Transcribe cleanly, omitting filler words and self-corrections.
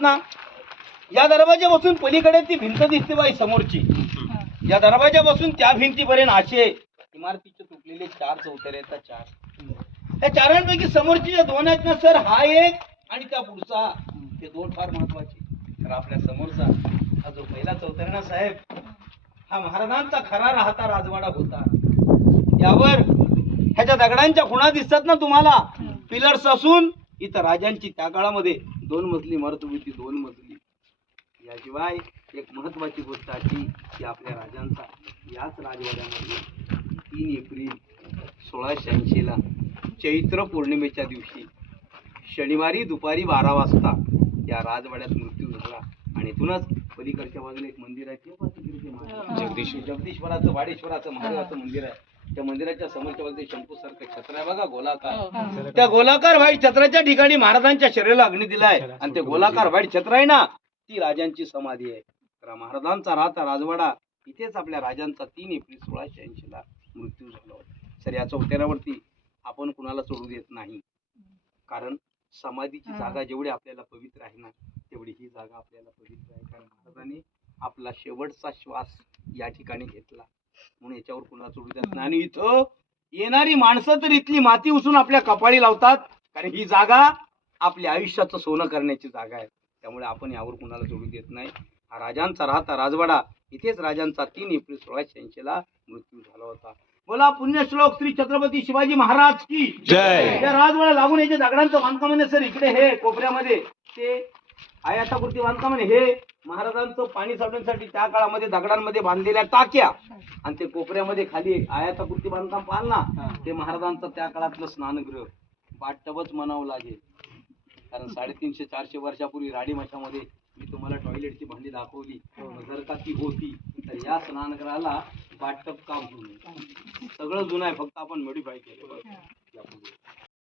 ना या दरवाजापासून पलीकडे ती भिंत दिसते बाई समोरची. या दरवाजापासून त्या भिंतीपर्यंत असे इमारतीचे तुटलेले 4 चौथरे आहेत. 4 त्या चारांपैकी समोरची जे 2 आहेत ना सर, हा एक आणि त्या पुढचा, ते 2 फार महत्वाचे. तर आपल्या समोरचा हा जो पहिला चौथरणा साहेब, हा महाराजांचा खरा राहता राजवाडा होता. यावर ह्याच्या दगडांच्या खुणा दिसतात ना तुम्हाला, पिलर्स असून इथं राजांची त्या काळामध्ये 2 मजली इमारत होती. 2 मजली. याशिवाय एक महत्वाची गोष्ट अशी की आपल्या राजांचा याच राजवाड्यामध्ये 3 एप्रिल 1686 ला चैत्र पौर्णिमेच्या दिवशी शनिवारी दुपारी 12 वाजता या राजवाड्यात मृत्यू झाला. आणि इथूनच पलीकडच्या बाजूला एक मंदिर आहे, जगदीश्वराचं वाडेश्वराचं महादेवाचं मंदिर आहे. त्या मंदिराच्या समोरच्या बाजूला शंकूसारखं छत्र आहे बघा, गोलाकार. त्या गोलाकार व्हाईट छत्राच्या ठिकाणी महाराजांच्या शरीराला अग्नी दिलाय. आणि ते गोलाकार व्हाईट छत्र आहे ना, ती राजांची समाधी आहे. तर महाराजांचा राहता राजवाडा इथेच आपल्या राजांचा 3 एप्रिल 1686 ला मृत्यू झाला होता. सर याच्या उत्तरावरती आपण कुणाला सोडू देत नाही, कारण समाधीची जागा जेवढी आपल्याला पवित्र आहे ना, तेवढी ही जागा आपल्याला पवित्र आहे. कारण महाराजांनी आपला शेवटचा श्वास या ठिकाणी घेतला, म्हणून याच्यावर कुणाला सोडू देत नाही. आणि इथं येणारी माणसं तर इथली माती उचलून आपल्या कपाळी लावतात, कारण ही जागा आपल्या आयुष्याचं सोनं करण्याची जागा आहे. त्यामुळे आपण यावर कुणाला जोडू देत नाही. हा राजांचा राहता राजवाडा इथेच राजांचा 3 एप्रिल 1686 ला मृत्यू झाला होता. बोला पुण्यश्लोक श्री छत्रपती शिवाजी महाराज की जय. या राजवाडा लागून याचे दगडांचं बांधकाम आहे सर. इकडे हे कोपऱ्यामध्ये ते आयताकृती बांधकाम आहे. हे महाराजांचं पाणी साठवण्यासाठी त्या काळामध्ये दगडांमध्ये बांधलेल्या टाक्या, आणि ते कोपऱ्यामध्ये खाली आयताकृती बांधकाम पाहाल ना, ते महाराजांचं त्या काळातलं स्नानगृह. बाथटबच म्हणावं लागेल, कारण 350-400 वर्षापूर्वी राणीमठामध्ये मी तुम्हाला टॉयलेटची भांडी दाखवली, जर का ती होती तर या स्नानगृहाला बाथटब काम होईल. सगळं जुनं आहे, फक्त आपण मॉडिफाय केलं.